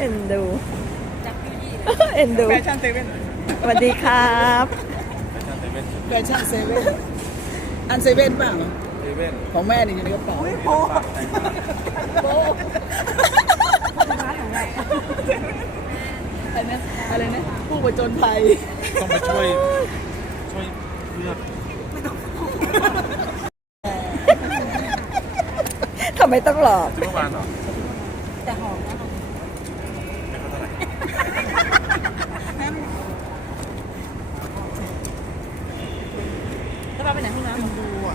อ็นดูจากพี่ยี่เอ็นดูแฟชั่นเซเว่นสวัสดีครับแฟชั่นเซเว่นอันเซเว่นเปล่าของแม่นี่อยู่ในกระเป๋าโบอะไรนะผู้ประจนภัยต้องไปช่วยเพื่อนทำไมต้องหลอกซื้อเมื่อวานเหรอแต่หอมนะไม่เข้าเท่าไหร่แล้วพาไปไหนห้องน้ำดูอ่ะ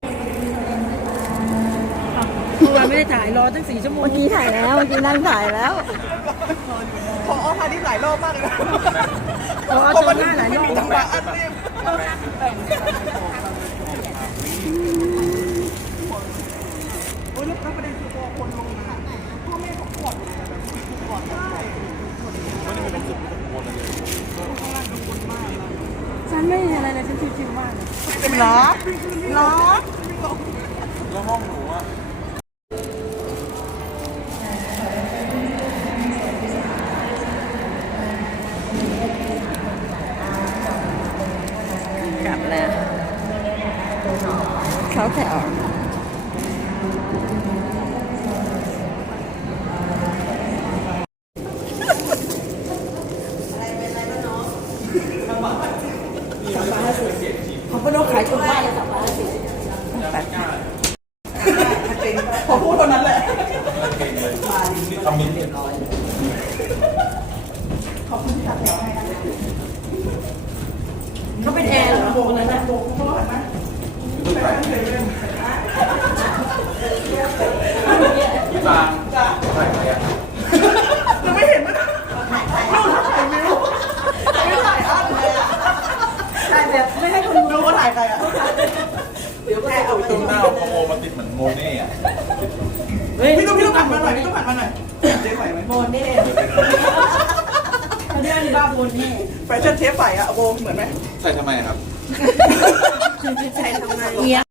เมื่อวานไม่ได้ถ่ายรอตั้ง4 ชั่วโมงเมื่อกี้ถ่ายแล้วเมื่อกี้นั่งถ่ายแล้วพอทานี่หลายรอบมากเลยนะพอจนหน้าหลายรอบจังหวะอันนี้โอ้ยแล้วประเด็นคือพอคนลงมาพ่อแม่เขากดกดได้ไม่ได้มีความสุขทุกคนเลยฉันไม่อะไรเลยฉันชิวๆมากเลยเหรอเหรอแล้วห้องหนูอะกลับแล้วเขาแถวเขาก็ต้องขายถูกมากเลยพอพูดเท่านั้นแหละทำมิ้นท์ขอบคุณที่ตัดแถวให้นะเขาเป็นแอร์เหรอโบกเลยนะโบกเขาเห็นไหมแฟชั่นเซเว่นพี่ฟางถ่ายใครอะเราไม่เห็นมั้ยถ่ายวิวไม่ถ่ายอันเลยอ่ะถ่ายแบบไม่ให้คนรู้ว่าถ่ายใครอ่ะเดี๋ยวแค่เอาไปตุ้มหน้าพอโมมาติดเหมือนโมเน่อะพี่ต้องหันมาหน่อยพี่ต้องหันมาหน่อยเจ๊ไหวไหมโบนนี่เขาเรียกบ้าโบนนี่แฟชั่นเชฟใส่อะโบเหมือนไหมใส่ทำไมอะครับใช้ทำไมเงี้ย